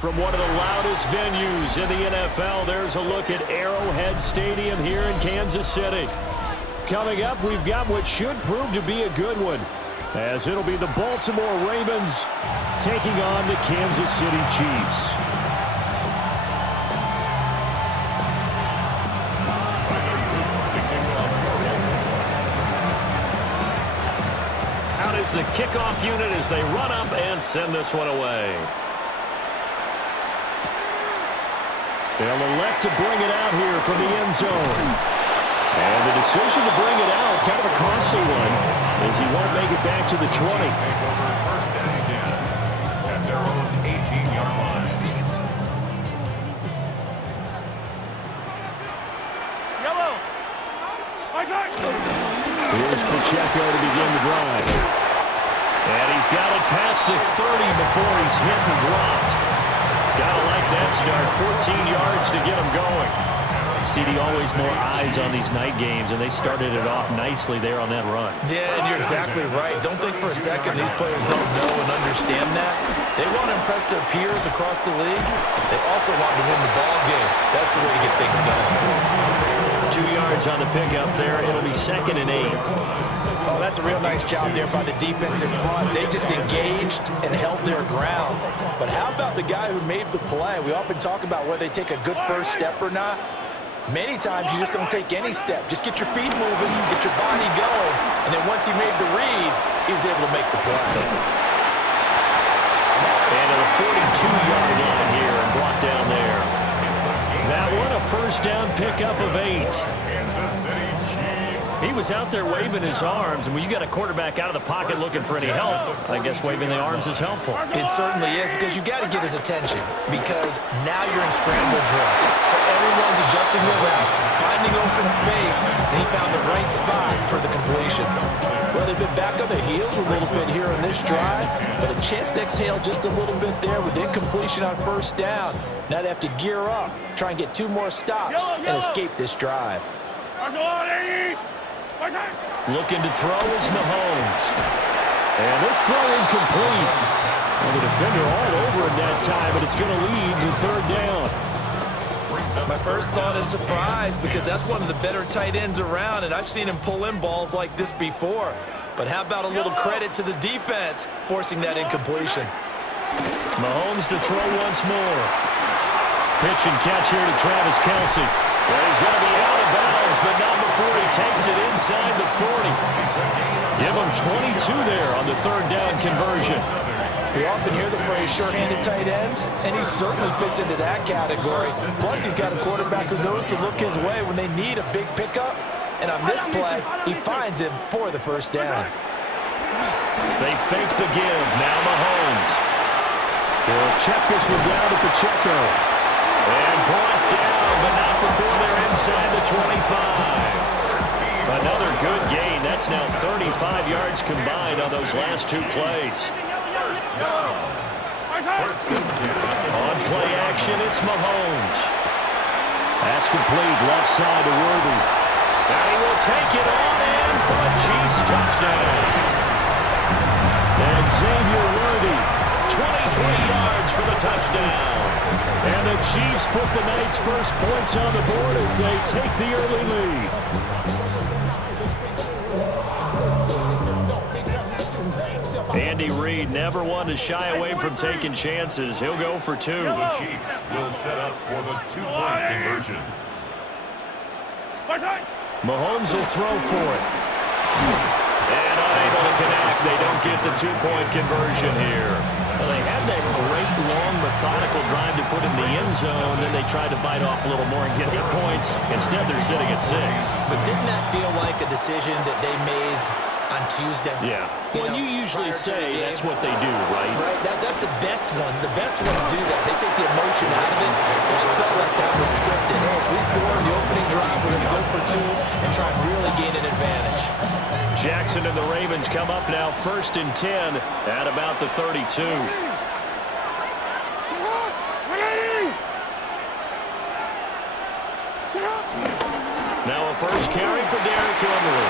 From one of the loudest venues in the NFL, there's a look at Arrowhead Stadium here in Kansas City. Coming up, we've got what should prove to be a good one, as it'll be the Baltimore Ravens taking on the Kansas City Chiefs. Out is the kickoff unit as they run up and send this one away. They'll elect to bring it out here from the end zone. And the decision to bring it out, kind of a costly one, as he won't make it back to the 20. First and 10 at their own 18-yard line. Yellow. Here's Pacheco to begin the drive. And he's got it past the 30 before he's hit and dropped. Gotta like that start. 14 yards to get him going. CD, always more eyes on these night games, and they started it off nicely there on that run. Yeah, and you're exactly right. Don't think for a second these players don't know and understand that. They want to impress their peers across the league. They also want to win the ball game. That's the way to get things going. 2 yards on the pickup there. It'll be 2nd and 8. Oh, that's a real nice job there by the defense in front. They just engaged and held their ground. But how about the guy who made the play? We often talk about whether they take a good first step or not. Many times you just don't take any step. Just get your feet moving, get your body going, and then once he made the read, he was able to make the play. And at a 42-yard line here and blocked down there. That one a first down pickup of 8. He was out there waving his arms, and when you got a quarterback out of the pocket looking for any help, I guess waving the arms is helpful. It certainly is, because you got to get his attention, because now you're in scramble drill. So everyone's adjusting their routes, finding open space, and he found the right spot for the completion. Well, they've been back on their heels a little bit here on this drive, but a chance to exhale just a little bit there with incompletion on first down. Now they have to gear up, try and get 2 more stops, and escape this drive. Looking to throw is Mahomes. And this throw incomplete. And the defender all over him that time, but it's going to lead to 3rd down. My first thought is surprise, because that's one of the better tight ends around, and I've seen him pull in balls like this before. But how about a little credit to the defense forcing that incompletion? Mahomes to throw once more. Pitch and catch here to Travis Kelce. Well, he's going to be out of bounds, but not before he takes it inside the 40. Give him 22 there on the 3rd down conversion. We often hear the phrase sure-handed tight ends, and he certainly fits into that category. Plus, he's got a quarterback who knows to look his way when they need a big pickup. And on this play, he finds him for the first down. They fake the give. Now Mahomes. He'll check this one down to Pacheco. And brought down, but not before they're inside the 25. Another good gain. That's now 35 yards combined on those last 2 plays. On play action, it's Mahomes. That's complete, left side to Worthy. And he will take it on in for a Chiefs touchdown. And Xavier Worthy, 23 yards for the touchdown. And the Chiefs put the night's first points on the board as they take the early lead. Andy Reid never one to shy away from taking chances. He'll go for 2. The Chiefs will set up for the 2-point conversion. Mahomes will throw for it. And unable to connect. They don't get the 2-point conversion here. Well, they had that great, long, methodical drive to put in the end zone. Then they tried to bite off a little more and get 8 points. Instead, they're sitting at 6. But didn't that feel like a decision that they made on Tuesday? Yeah. Well, you usually say that's what they do, right? Right. That's the best one. The best ones do that. They take the emotion out of it. That felt like that was scripted. Hey, if we score in the opening drive, we're going to go for 2 and try and really gain an advantage. Jackson and the Ravens come up now 1st and 10 at about the 32. Now a first carry for Derrick Henry.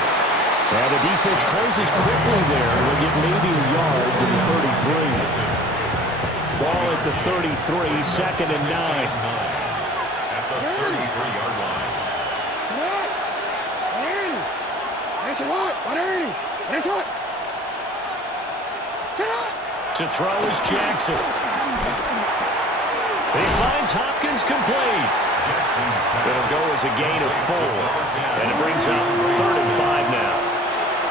Now the defense closes quickly there. They'll get maybe a yard to the 33. Ball at at the 33, second and 9. At the 33-yard line. To throw is Jackson. He finds Hopkins complete. It'll go as a gain of 4. And it brings up 3rd and 5 now.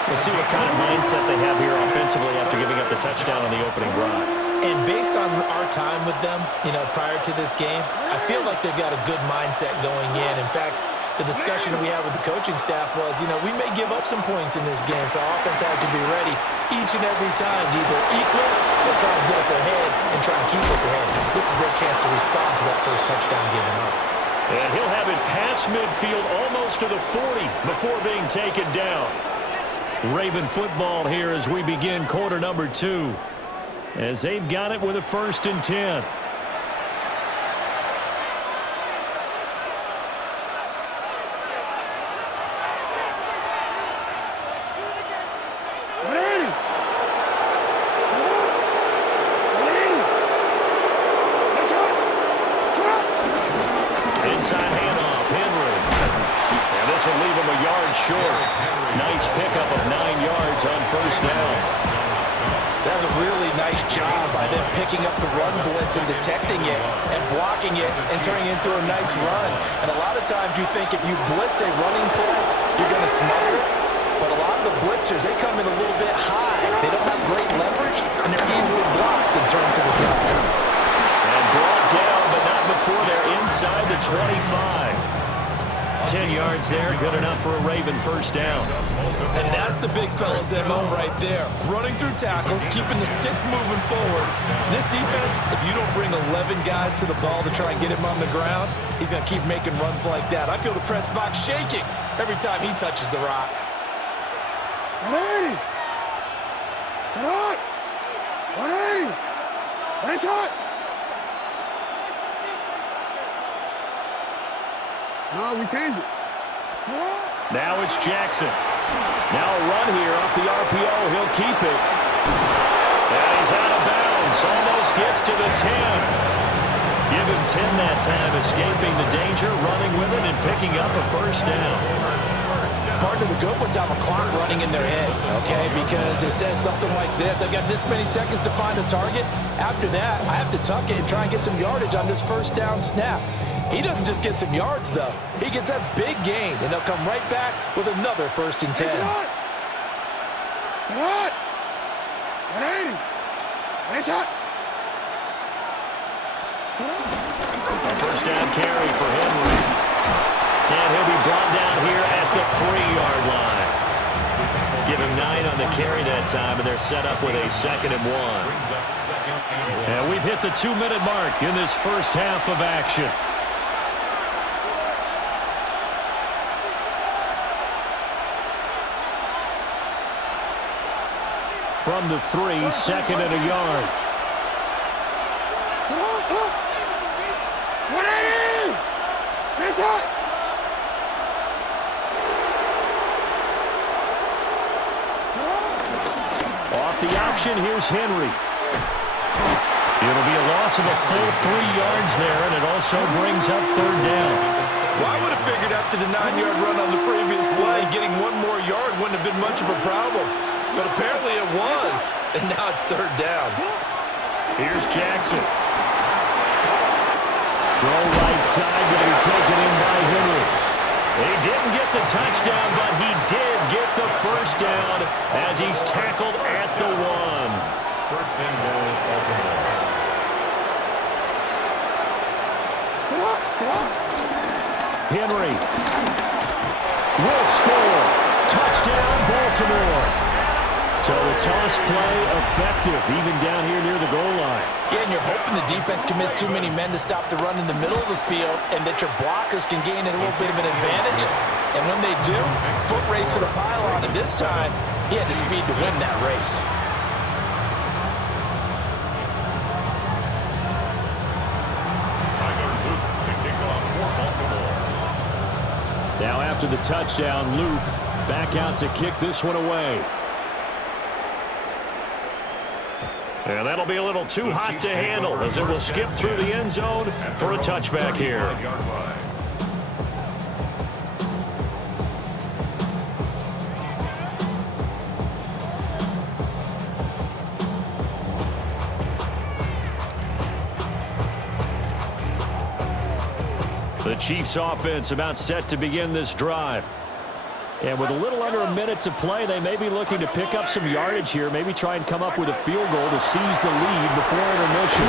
We'll see what kind of mindset they have here offensively after giving up the touchdown on the opening drive. And based on our time with them, prior to this game, I feel like they've got a good mindset going in. In fact, the discussion we had with the coaching staff was, we may give up some points in this game, so our offense has to be ready each and every time to either equal or try and get us ahead and try and keep us ahead. This is their chance to respond to that first touchdown given up. And he'll have it past midfield almost to the 40 before being taken down. Raven football here as we begin quarter number 2. As they've got it with a 1st and 10. Inside handoff, Henry. And this will leave him a yard short. Nice pickup of 9 yards on 1st down. That's a really nice job by them picking up the run blitz and detecting it and blocking it and turning it into a nice run. And a lot of times you think if you blitz a running play, you're going to smother it. But a lot of the blitzers, they come in a little bit high. They don't have great leverage, and they're easily blocked and turned to the side. And brought down, but not before they're inside the 25. 10 yards there, good enough for a Raven 1st down. And that's the big fella's MO right there. Running through tackles, keeping the sticks moving forward. This defense, if you don't bring 11 guys to the ball to try and get him on the ground, he's going to keep making runs like that. I feel the press box shaking every time he touches the rock. 180! Tonight! 180! Nice shot! No, we changed it. Now it's Jackson. Now a run here off the RPO. He'll keep it. And he's out of bounds. Almost gets to the 10. Give him 10 that time, escaping the danger, running with it, and picking up a 1st down. Part of the good ones have a clock running in their head, okay? Because it says something like this. I've got this many seconds to find a target. After that, I have to tuck it and try and get some yardage on this 1st down snap. He doesn't just get some yards, though. He gets a big gain, and they'll come right back with another 1st and 10. Tonight! 180! Nice shot! A 1st down carry for Henry. And he'll be brought down here at the 3-yard line. Give him 9 on the carry that time, and they're set up with a 2nd and 1. And we've hit the 2-minute mark in this first half of action. From the 3, 2nd and a yard. 180! Nice shot! Off the option, here's Henry. It'll be a loss of a full 3 yards there, and it also brings up 3rd down. Well, I would have figured after the 9-yard run on the previous play, getting 1 more yard wouldn't have been much of a problem. But apparently it was, and now it's 3rd down. Here's Jackson. Throw right side, going to be taken in by Henry. He didn't get the touchdown, but he did get the 1st down as he's tackled at the 1. 1st and goal, Baltimore. Henry will score. Touchdown, Baltimore. So the toss play effective, even down here near the goal line. Yeah, and you're hoping the defense can miss too many men to stop the run in the middle of the field and that your blockers can gain a little bit of an advantage. And when they do, foot race to the pylon, and this time, he had the speed to win that race. Now after the touchdown, Luke back out to kick this one away. And that'll be a little too hot to handle as it will skip through the end zone for a touchback here. The Chiefs offense about set to begin this drive. And with a little under a minute to play, they may be looking to pick up some yardage here, maybe try and come up with a field goal to seize the lead before intermission.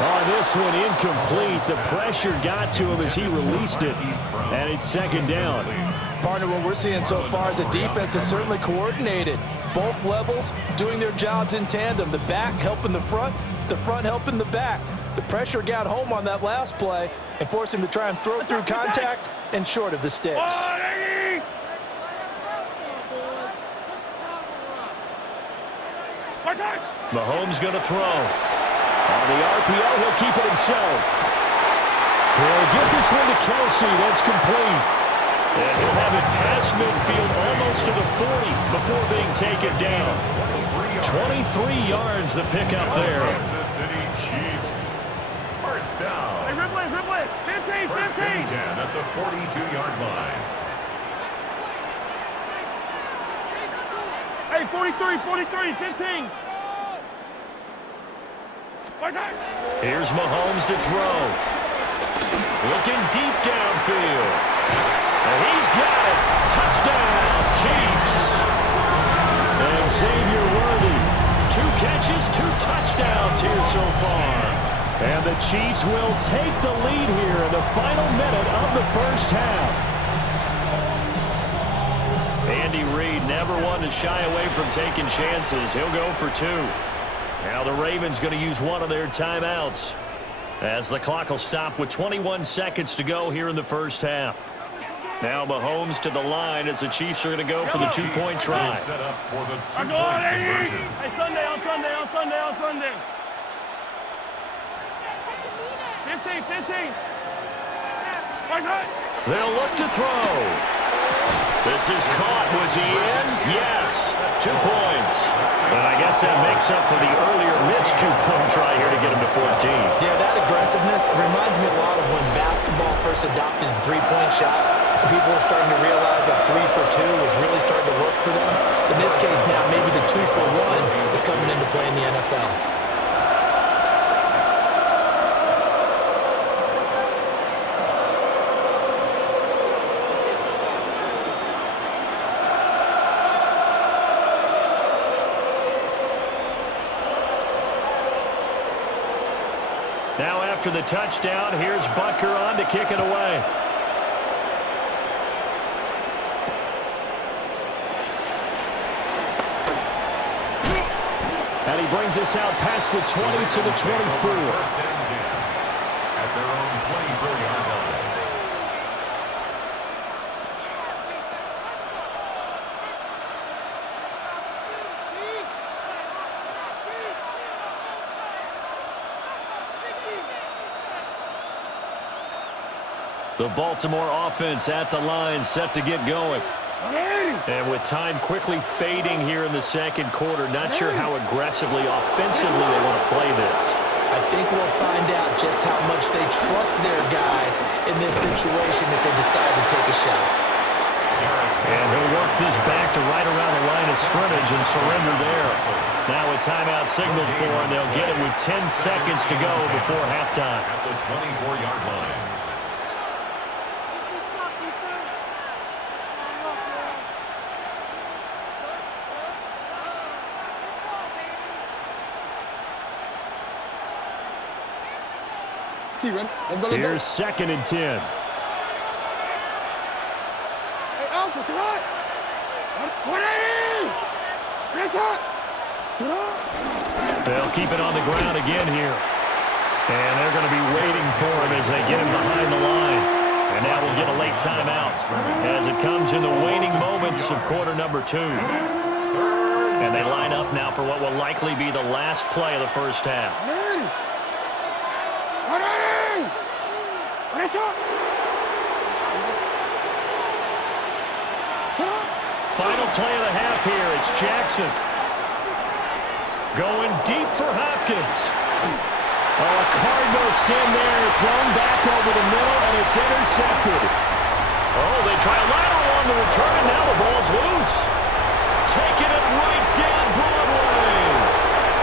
Oh, this one incomplete. The pressure got to him as he released it, and it's second down. Partner, what we're seeing so far is the defense is certainly coordinated. Both levels doing their jobs in tandem. The back helping the front helping the back. The pressure got home on that last play and forced him to try and throw through contact and short of the sticks. Mahomes going to throw. On the RPO, he'll keep it himself. He'll get this one to Kelsey. That's complete. And he'll have it past midfield almost to the 40 before being taken down. 23 yards the pickup there. Kansas City Chiefs. First down. Hey, Ripley. 15. First and 10 at the 42-yard line. Hey, 43, 15. Here's Mahomes to throw. Looking deep downfield. And he's got it. Touchdown, Chiefs. And Xavier Worthy. 2 catches, 2 touchdowns here so far. And the Chiefs will take the lead here in the final minute of the first half. Andy Reid never one to shy away from taking chances. He'll go for 2. Now the Ravens going to use one of their timeouts as the clock will stop with 21 seconds to go here in the first half. Now Mahomes to the line as the Chiefs are going to go for the 2-point try. Set up for the 2-point conversion. Hey, Sunday. 15. They'll look to throw. This is caught. Was he in? Yes. 2 points. And I guess that makes up for the earlier missed 2-point try here to get him to 14. Yeah, that aggressiveness, it reminds me a lot of when basketball first adopted the 3-point shot. And people were starting to realize that 3 for 2 was really starting to work for them. In this case now, maybe the 2 for 1 is coming into play in the NFL. Now after the touchdown, here's Butker on to kick it away. And he brings us out past the 20 to the 24. First and 10 at their own 24-yard line. The Baltimore offense at the line, set to get going. And with time quickly fading here in the second quarter, not sure how aggressively, offensively they want to play this. I think we'll find out just how much they trust their guys in this situation if they decide to take a shot. And he'll work this back to right around the line of scrimmage and surrender there. Now a timeout signaled for, and they'll get it with 10 seconds to go before halftime. At the 24-yard line. Here's 2nd and 10. Hey, Alpha, c'est right. 180. They'll keep it on the ground again here. And they're going to be waiting for him as they get him behind the line. And now we'll get a late timeout as it comes in the waning moments of quarter number 2. And they line up now for what will likely be the last play of the first half. Final play of the half here. It's Jackson. Going deep for Hopkins. Oh, a Cardinal sin there, thrown back over the middle, and it's intercepted. Oh, they try a lateral on the return, and now the ball's loose. Taking it right down Broadway.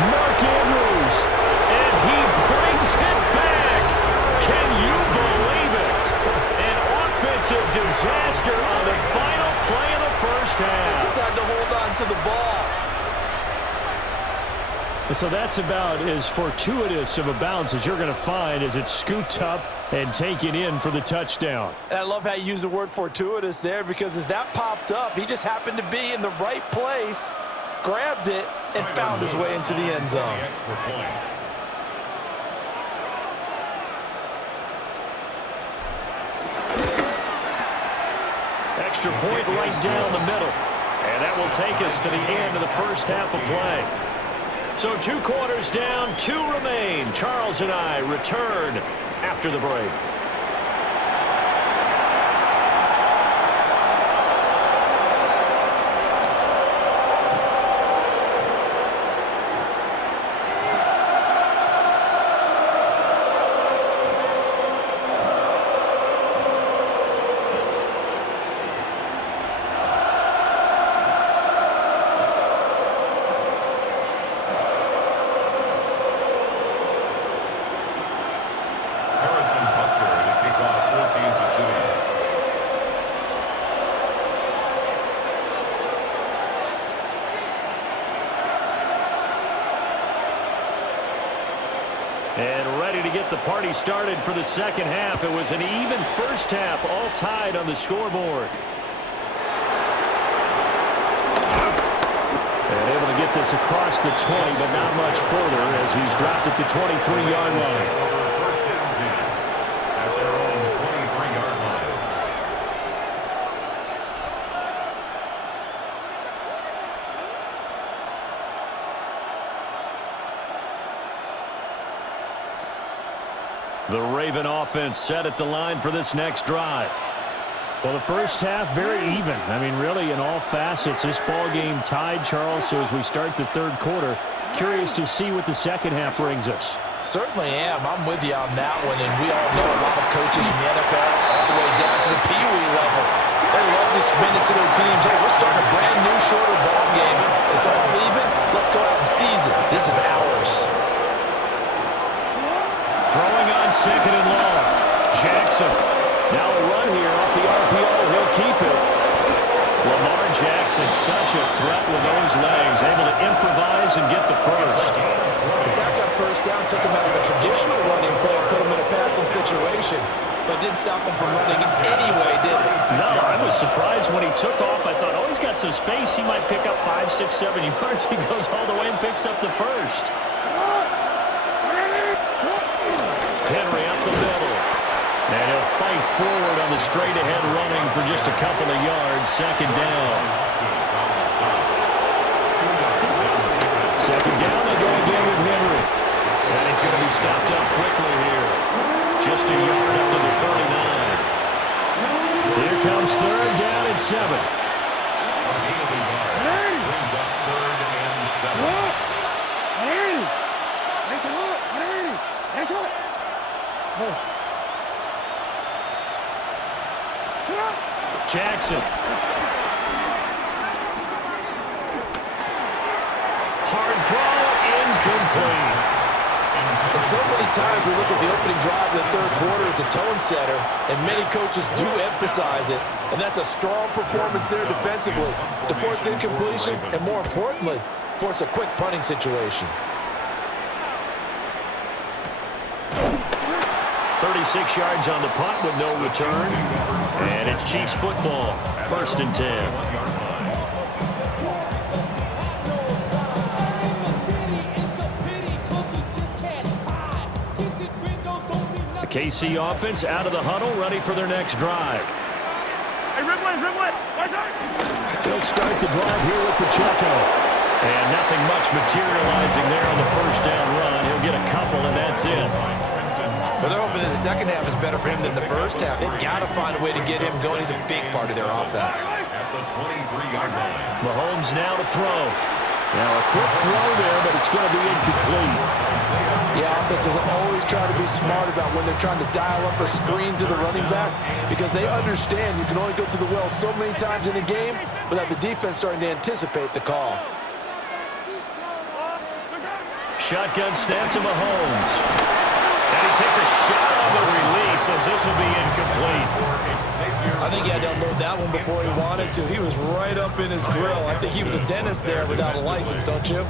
Mark Andrews, and he brings it back. Can you believe it? An offensive disaster on the final play of the first half. Just had to hold on to the ball. So that's about as fortuitous of a bounce as you're going to find as it's scooped up and taken in for the touchdown. And I love how you use the word fortuitous there, because as that popped up, he just happened to be in the right place, grabbed it, and found his way into the end zone. Extra point right down the middle. And that will take us to the end of the first half of play. So 2 quarters down, 2 remain. Charles and I return after the break. And ready to get the party started for the second half. It was an even first half, all tied on the scoreboard. And able to get this across the 20, but not much further as he's dropped it to 23-yard line. First and 10 at their own 23-yard line. The Raven offense set at the line for this next drive. Well, the first half, very even. I mean, really, in all facets, this ball game tied, Charles. So as we start the third quarter, curious to see what the second half brings us. Certainly am. I'm with you on that one. And we all know a lot of coaches from the NFL all the way down to the Pee Wee level. They love to spin it to their teams. Hey, we're starting a brand new, shorter ball game. It's all even. Let's go out and seize it. This is ours. Throwing on second and long. Jackson. Now a run here off the RPO. He'll keep it. Lamar Jackson, such a threat with those legs. Able to improvise and get the first. The sack on first down took him out of a traditional running play and put him in a passing situation. But didn't stop him from running anyway, did it? No, I was surprised when he took off. I thought, oh, he's got some space. He might pick up 5, 6, 7 yards. He goes all the way and picks up the first. Henry up the middle. And he'll fight forward on the straight-ahead running for just a couple of yards. Second down. Second down, they go again with Henry. And he's going to be stopped up quickly here. Just a yard up to the 39. Here comes third down and 7. Brings up third and 7. Jackson. Hard throw, incomplete. And so many times we look at the opening drive of the third quarter as a tone setter, and many coaches do emphasize it. And that's a strong performance there defensively to force incompletion and, more importantly, force a quick punting situation. 36 yards on the punt with no return. And it's Chiefs football, 1st and 10. The KC offense out of the huddle, ready for their next drive. Hey, Ridley. They'll start the drive here with Pacheco. And nothing much materializing there on the first down run. He'll get a couple, and that's it. Well, they're hoping that the second half is better for him than the first half. They've got to find a way to get him going. He's a big part of their offense. At the 23-yard line. Mahomes now to throw. Now a quick throw there, but it's going to be incomplete. Yeah, offenses always try to be smart about when they're trying to dial up a screen to the running back because they understand you can only go to the well so many times in a game without the defense starting to anticipate the call. Shotgun snap to Mahomes. And he takes a shot on the release as this will be incomplete. I think he had to unload that one before he wanted to. He was right up in his grill. I think he was a dentist there without a license, don't you?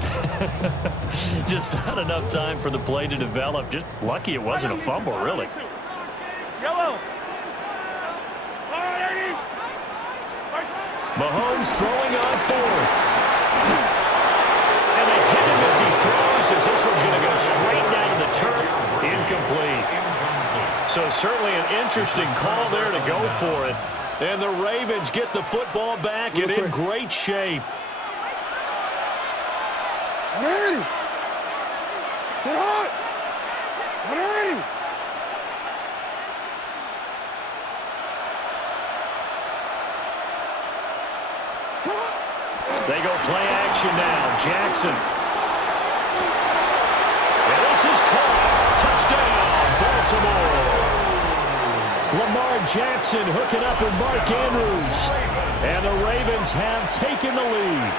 Just not enough time for the play to develop. Just lucky it wasn't a fumble, really. Yellow. Mahomes throwing on fourth. And they hit him as he throws, as this one's going to go straight down to the turf. Incomplete. So certainly an interesting call there to go for it. And the Ravens get the football back and in great shape. Ready. Get hot. Ready. They go play action now. Jackson. And this is caught. Touchdown, Baltimore. Lamar Jackson hooking up with Mark Andrews. And the Ravens have taken the lead.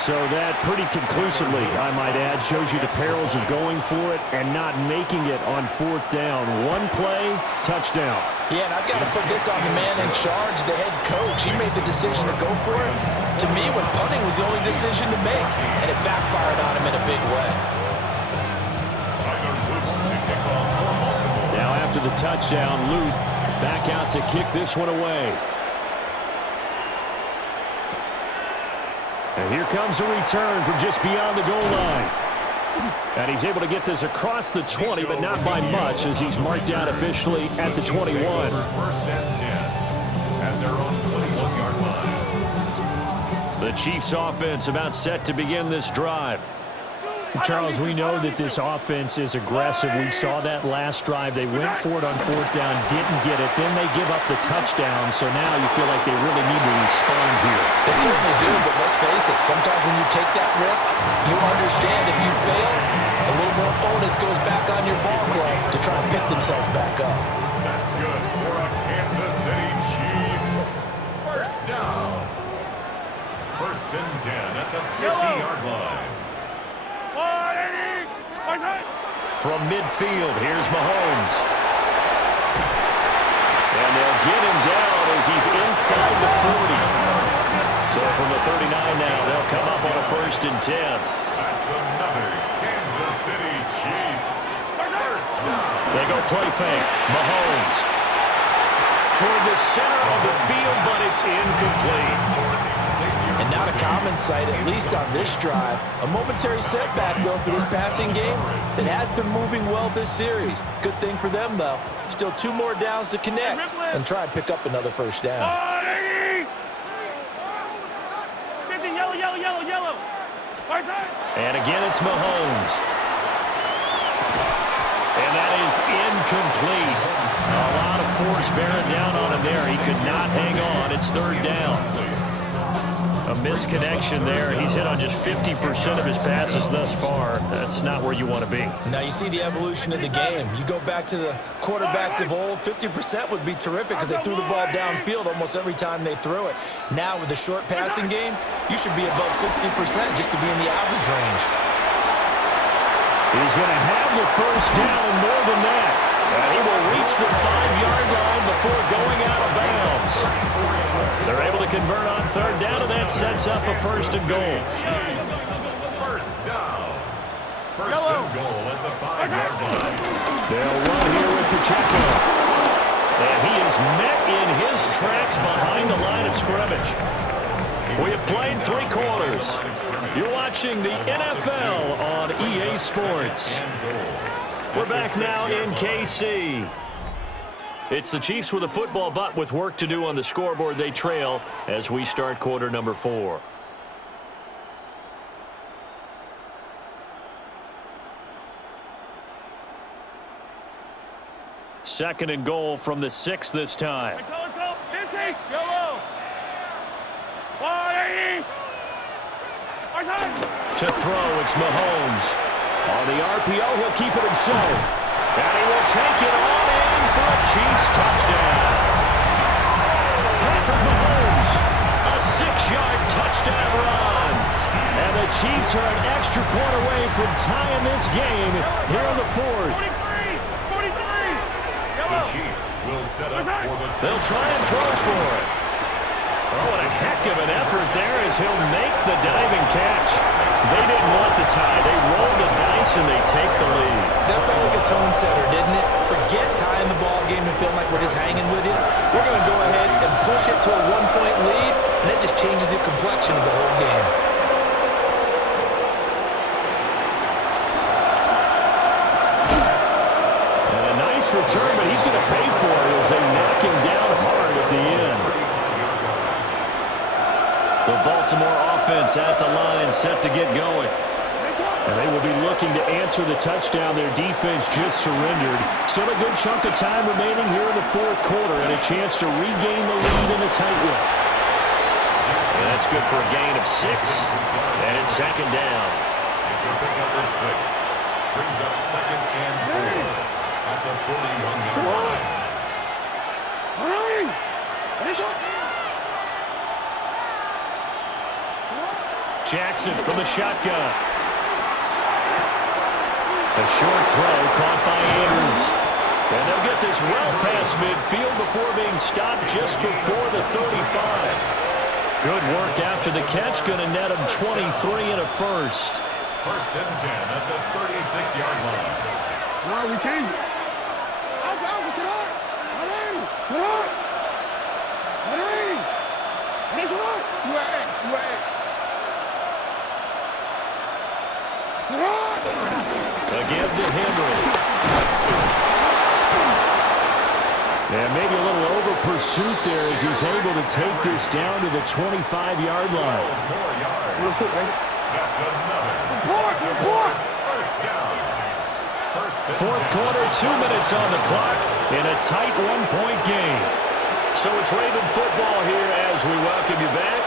So that pretty conclusively, I might add, shows you the perils of going for it and not making it on fourth down. One play, touchdown. Yeah, and I've got to put this on the man in charge, the head coach. He made the decision to go for it. To me, when punting was the only decision to make, and it backfired on him in a big way. Now after the touchdown, Luke back out to kick this one away. And here comes a return from just beyond the goal line. And he's able to get this across the 20, but not by much, as he's marked down officially at the 21. First and 10 at their own 21-yard line. The Chiefs offense about set to begin this drive. Charles, we know that this offense is aggressive. We saw that last drive. They went for it on fourth down, didn't get it. Then they give up the touchdown. So now you feel like they really need to respond here. They certainly do, but let's face it. Sometimes when you take that risk, you understand if you fail, a little more onus goes back on your ball club to try and pick themselves back up. That's good for a Kansas City Chiefs. First down. First and 10 at the 50-yard line. From midfield, here's Mahomes. And they'll get him down as he's inside the 40. So from the 39 now, they'll come up on a first and 10. That's another Kansas City Chiefs. First down. They go play fake. Mahomes. Toward the center of the field, but it's incomplete. And not a common sight, at least on this drive. A momentary setback, though, for this passing game that has been moving well this series. Good thing for them, though. Still 2 more downs to connect and try and pick up another first down. Yellow. And again, it's Mahomes. And that is incomplete. A lot of force bearing down on him there. He could not hang on. It's third down. A misconnection there. He's hit on just 50% of his passes thus far. That's not where you want to be. Now you see the evolution of the game. You go back to the quarterbacks of old, 50% would be terrific because they threw the ball downfield almost every time they threw it. Now with the short passing game, you should be above 60% just to be in the average range. He's going to have the first down and more than that. And he will reach the 5-yard line before going out of bounds. They're able to convert on third down, and that sets up a first and goal. First down. First and goal at the 5-yard line. They'll run here with Pacheco. And he is met in his tracks behind the line of scrimmage. We have played 3 quarters. You're watching the NFL on EA Sports. We're back now in KC. It's the Chiefs with a football, but with work to do on the scoreboard. They trail as we start quarter number 4. Second and goal from the 6 this time. Yellow. To throw, it's Mahomes. On the RPO, he'll keep it himself. And he will take it on in for a Chiefs touchdown. Patrick Mahomes, a 6-yard touchdown run. And the Chiefs are an extra point away from tying this game here in the fourth. 43. The Chiefs will set up for the... They'll try and throw for it. Oh, what a heck of an effort there as he'll make the diving catch. They didn't want the tie. They rolled the dice and they take the lead. That felt like a tone setter, didn't it? Forget tying the ball game and feeling like we're just hanging with it. We're going to go ahead and push it to a 1-point lead, and that just changes the complexion of the whole game. And a nice return, but he's going to pay for it as they knock him down hard at the end. The Baltimore offense at the line, set to get going. And they will be looking to answer the touchdown. Their defense just surrendered. Still a good chunk of time remaining here in the fourth quarter and a chance to regain the lead in a tight one. And that's good for a gain of 6. And it's second down. It's a pickup of 6. Brings up second and 4 at the 41-yard line. All right. Finish up. Jackson from the shotgun. A short throw caught by Andrews. And they'll get this well past midfield before being stopped just before the 35. Good work after the catch. Going to net him 23 and a first. First and 10 at the 36-yard line. No, we changed it. Alpha, sit up. All right. Sit up. All right. Finish it up. You at. Again to Henry. And maybe a little over pursuit there as he's able to take this down to the 25-yard line. More yards. Real quick, right? That's another. Report. First down. First and Fourth 10. quarter, 2 minutes on the clock in a tight 1-point game. So it's Raven football here as we welcome you back.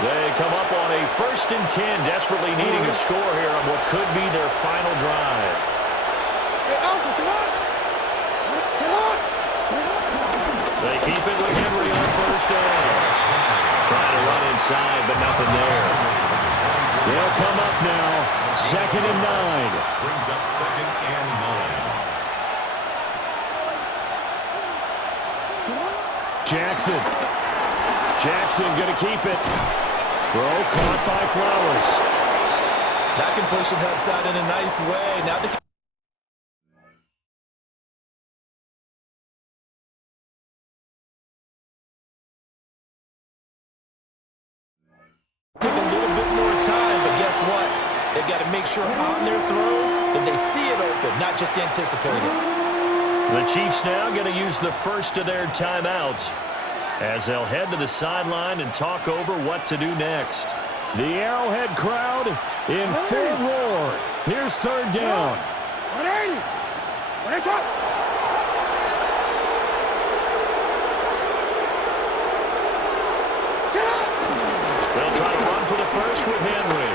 They come up on a first and 10, desperately needing a score here on what could be their final drive. Hey, Alpha, sit up. They keep it with Henry on first down. Trying to run inside, but nothing there. They'll come up now, second and 9. Brings up second and 9. Jackson going to keep it. Throw caught by Flowers. That completion helps out in a nice way. Now they can take a little bit more time, but guess what? They've got to make sure on their throws that they see it open, not just anticipate it. The Chiefs now going to use the first of their timeouts as they'll head to the sideline and talk over what to do next. The Arrowhead crowd in full roar. Here's third down. All right. Finish up. Sit up. They'll try to run for the first with Henry.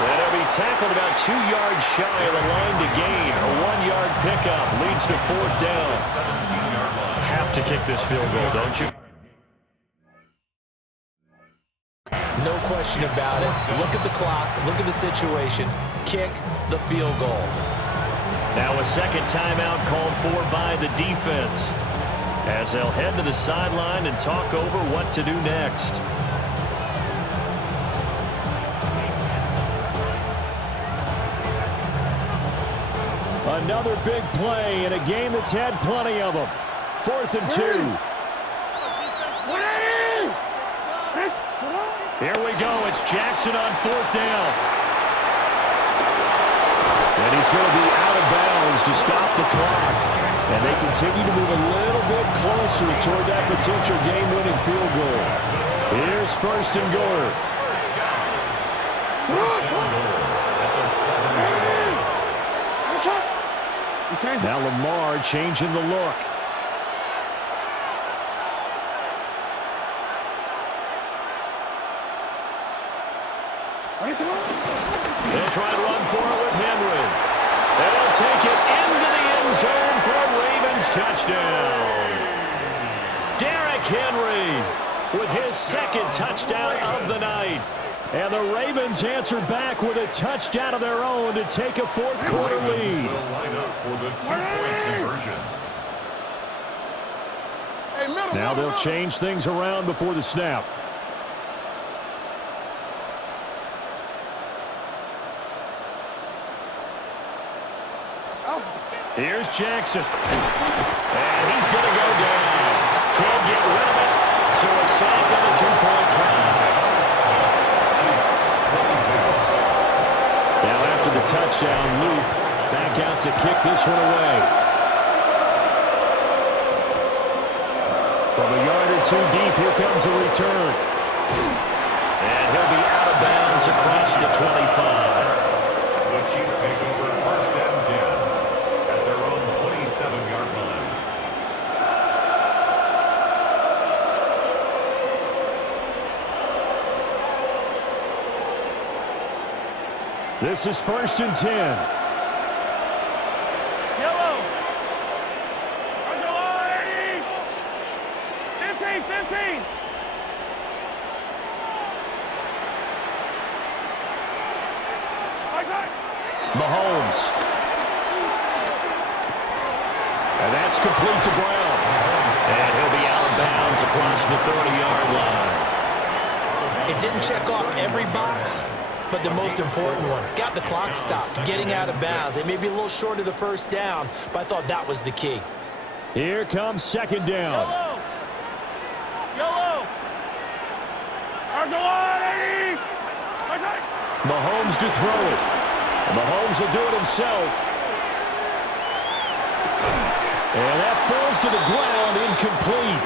And he'll be tackled about 2 yards shy of the line to gain. A 1-yard pickup leads to fourth down. 17-yard line. Have to kick this field goal, don't you? No question about it. Look at the clock. Look at the situation. Kick the field goal. Now a second timeout called for by the defense as they'll head to the sideline and talk over what to do next. Another big play in a game that's had plenty of them. 4th and 2. Here we go. It's Jackson on 4th down. And he's going to be out of bounds to stop the clock. And they continue to move a little bit closer toward that potential game-winning field goal. Here's first and goal. Now Lamar changing the look. They'll try to run for it with Henry. They'll take it into the end zone for a Ravens touchdown. Derrick Henry with his second touchdown of the night. And the Ravens answer back with a touchdown of their own to take a fourth-quarter lead. Will line up for the two-point conversion. Now they'll change things around before the snap. Here's Jackson. And he's going to go down. Can't get rid of it. So a sack on a two-point try. Now after the touchdown, Luke back out to kick this one away. From a yard or two deep, here comes a return. And he'll be out of bounds across the 25. The Chiefs take over first and 10 at their own 27-yard line. This is first and 10. Yellow. 15. Mahomes. And that's complete to Brown. And he'll be out of bounds across the 30-yard line. It didn't check off every box, but the most important one. Got the clock stopped, getting out of bounds. They may be a little short of the first down, but I thought that was the key. Here comes second down. Yellow. Mahomes to throw it. And Mahomes will do it himself. And that falls to the ground, incomplete.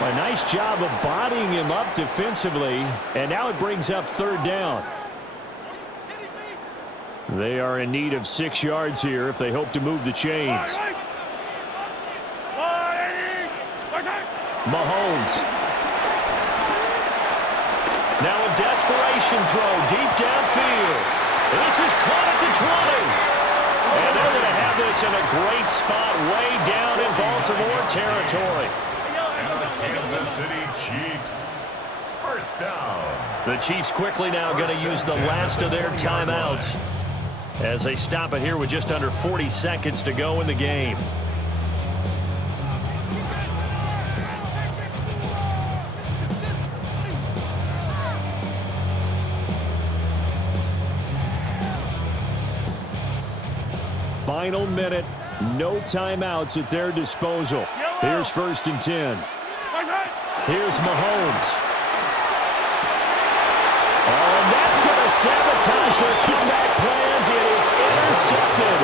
A nice job of bodying him up defensively. And now it brings up third down. They are in need of 6 yards here if they hope to move the chains. Mahomes. Now a desperation throw deep downfield. This is caught at the 20. And they're going to have this in a great spot way down in Baltimore territory. And the Kansas City Chiefs. First down. The Chiefs quickly now going to use the last of their timeouts as they stop it here with just under 40 seconds to go in the game. Final minute, no timeouts at their disposal. Here's first and 10. Here's Mahomes. Oh, and that's going to sabotage their comeback plans. It is intercepted.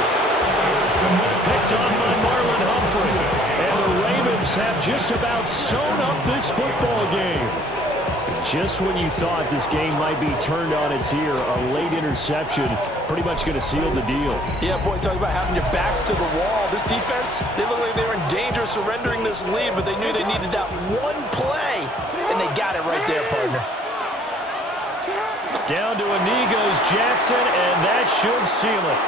Picked up by Marlon Humphrey. And the Ravens have just about sewn up this football game. Just when you thought this game might be turned on its ear, a late interception pretty much going to seal the deal. Yeah, boy, talk about having your backs to the wall. This defense, they look like they were in danger of surrendering this lead, but they knew they needed that one play, and they got it right there, partner. Down to a knee goes Jackson, and that should seal it.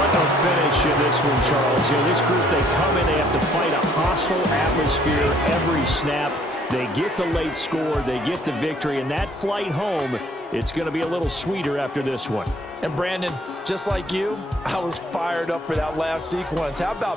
What a finish in this one, Charles. You know, this group, they come in, they have to fight a hostile atmosphere every snap. They get the late score, they get the victory, and that flight home, it's going to be a little sweeter after this one. And Brandon, just like you, I was fired up for that last sequence. How about